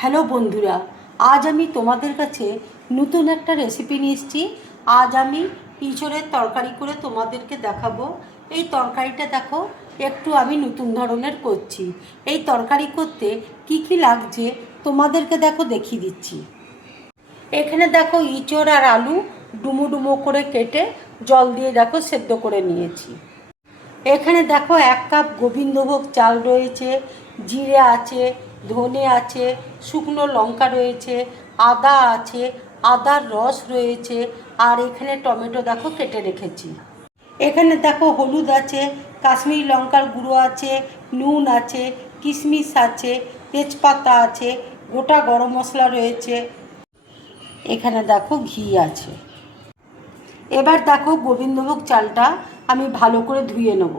Hello বন্ধুরা, আজ আমি তোমাদের কাছে নতুন একটা রেসিপি নিয়ে এসেছি। আজ আমি ইঁচড়ের তরকারি করে তোমাদেরকে দেখাবো। এই তরকারিটা দেখো, একটু আমি নতুন ধরনের করছি। এই তরকারি করতে কি কি লাগছে তোমাদেরকে দেখো দেখিয়ে দিচ্ছি। এখানে দেখো ইঁচড় আর আলু ডুমো ডুমো করে কেটে জল দিয়ে দেখো সেদ্ধ করে নিয়েছি। এখানে দেখো 1 কাপ গোবিন্দভোগ চাল রয়েছে, জিরে আছে, ধনে আছে, শুকনো লঙ্কা রয়েছে, আদা আছে, আদার রস রয়েছে, আর এখানে টমেটো দেখো কেটে রেখেছি। এখানে দেখো হলুদ আছে, কাশ্মীরি লঙ্কার গুঁড়ো আছে, নুন আছে, কিশমিশ আছে, তেজপাতা আছে, গোটা গরম মশলা রয়েছে, এখানে দেখো ঘি আছে। এবার দেখো গোবিন্দভোগ চালটা আমি ভালো করে ধুয়ে নেব।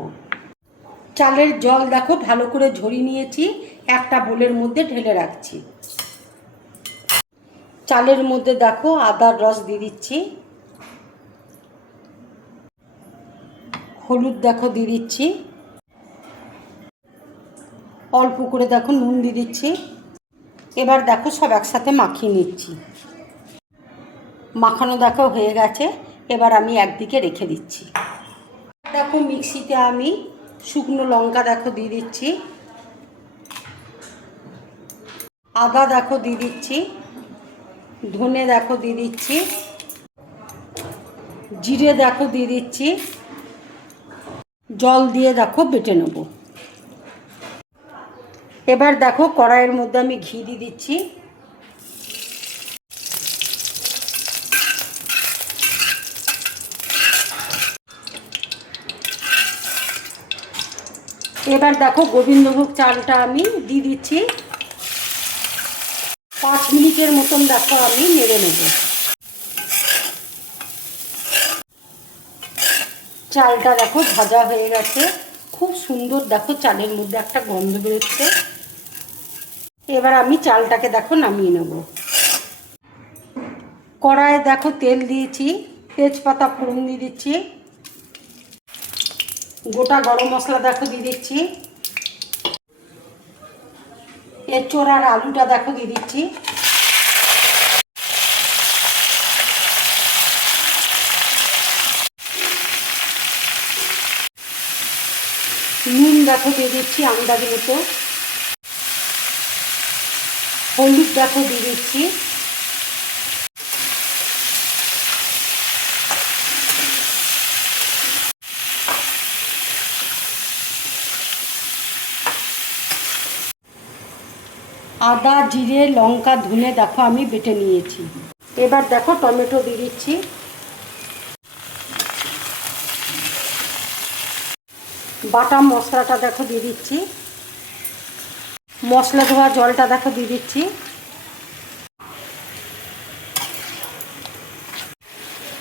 চালের জল দেখো ভালো করে ঝরিয়ে নিয়েছি, একটা বোলের মধ্যে ঢেলে রাখছি। চালের মধ্যে দেখো আদার রস দিয়ে দিচ্ছি, হলুদ দেখো দিয়ে দিচ্ছি, অল্প করে দেখো নুন দিয়ে দিচ্ছি। এবার দেখো সব একসাথে মাখিয়ে নিচ্ছি। মাখানো দেখো হয়ে গেছে, এবার আমি একদিকে রেখে দিচ্ছি। দেখো মিক্সিতে আমি শুকনো লঙ্কা দেখো দিয়ে দিচ্ছি, আদা দেখো দিয়ে দিচ্ছি, ধনে দেখো দিয়ে দিচ্ছি, জিরে দেখো দিয়ে দিচ্ছি, জল দিয়ে দেখো বেটে নেব। এবার দেখো কড়াইয়ের মধ্যে আমি ঘি দিয়ে দিচ্ছি। এবার দেখো গোবিন্দভোগ চালটা আমি দিয়ে দিচ্ছি। 5 মিনিটের মতন দেখো আমি নেড়ে নেব। চালটা দেখো ভাজা হয়ে গেছে, খুব সুন্দর দেখো চালের মধ্যে একটা গন্ধ বেরোচ্ছে। এবার আমি চালটাকে দেখো নামিয়ে নেব। কড়াইয়ে দেখো তেল দিয়েছি, তেজপাতা ফোড়ন দিয়ে দিচ্ছি, গোটা গরম মশলা দেখো দিয়ে দিচ্ছি, এঁচড় আর আলুটা দেখো দিয়ে দিচ্ছি, নুন দেখো দিয়ে দিচ্ছি আন্দাজ মতো, হলুদ দেখো দিয়ে দিচ্ছি, আদা জিরে লঙ্কা ধনে দেখো আমি বেটে নিয়েছি। এবার দেখো টমেটো দিয়ে দিচ্ছি, বাটা মশলাটা দেখো দিয়ে দিচ্ছি, মশলা ধোয়া জলটা দেখো দিয়ে দিচ্ছি,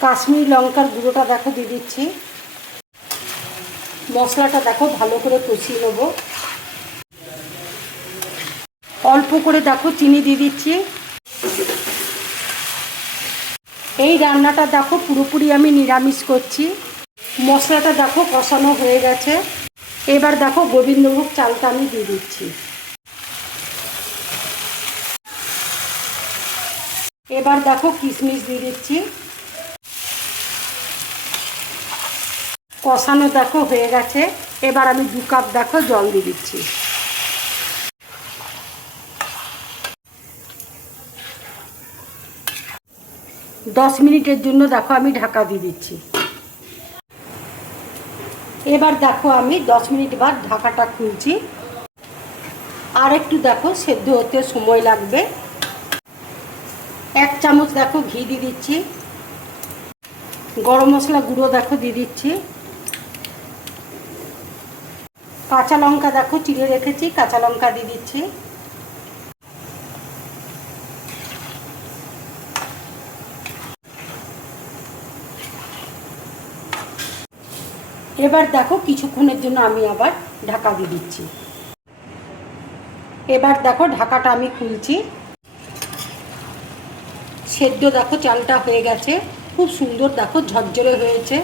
কাশ্মীরি লঙ্কার গুঁড়োটা দেখো দিয়ে দিচ্ছি। মশলাটা দেখো ভালো করে কষিয়ে নেব। অল্প করে দেখো চিনি দিয়ে দিচ্ছি। এই রান্নাটা দেখো পুরোপুরি আমি নিরামিষ করছি। মশলাটা দেখো কষানো হয়ে গেছে। এবার দেখো গোবিন্দভোগ চালটা আমি দিয়ে দিচ্ছি। এবার দেখো কিশমিশ দিয়ে দিচ্ছি। কষানো দেখো হয়ে গেছে, এবার আমি 2 কাপ দেখো জল দিয়ে দিচ্ছি। দশ মিনিটের জন্য দেখো আমি ঢাকা দিয়ে দিচ্ছি। এবার দেখো আমি 10 মিনিট বাদ ঢাকাটা খুলছি। আর একটু দেখো সেদ্ধ হতে সময় লাগবে। 1 চামচ দেখো ঘি দিয়ে দিচ্ছি, গরম মশলা গুঁড়ো দেখো দিয়ে দিচ্ছি, কাঁচা লঙ্কা দেখো চিড়ে রেখেছি, কাঁচা লঙ্কা দিয়ে দিচ্ছি, এবার দেখো কিছুক্ষণের জন্য আমি আবার ঢাকা দিয়ে দিচ্ছি। এবার দেখো ঢাকাটা আমি খুলছি। সেদ্ধ দেখো চালটা হয়ে গেছে, খুব সুন্দর দেখো ঝরঝরে হয়েছে।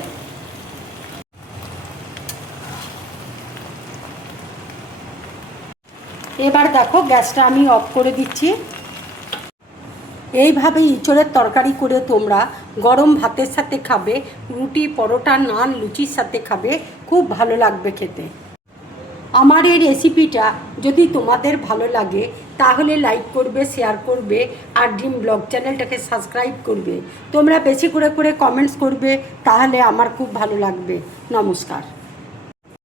এবার দেখো গ্যাসটা আমি অফ করে দিচ্ছি। এইভাবে ইঁচড়ের তরকারি করে তোমরা গরম ভাতের সাথে খাবে, রুটি, পরোটা, নান, লুচির সাথে খাবে, খুব ভালো লাগবে খেতে। আমার এই রেসিপিটা যদি তোমাদের ভালো লাগে তাহলে লাইক করবে, শেয়ার করবে, আর ড্রিম ব্লগ চ্যানেলটাকে সাবস্ক্রাইব করবে। তোমরা বেশি করে কমেন্টস করবে, তাহলে আমার খুব ভালো লাগবে। নমস্কার।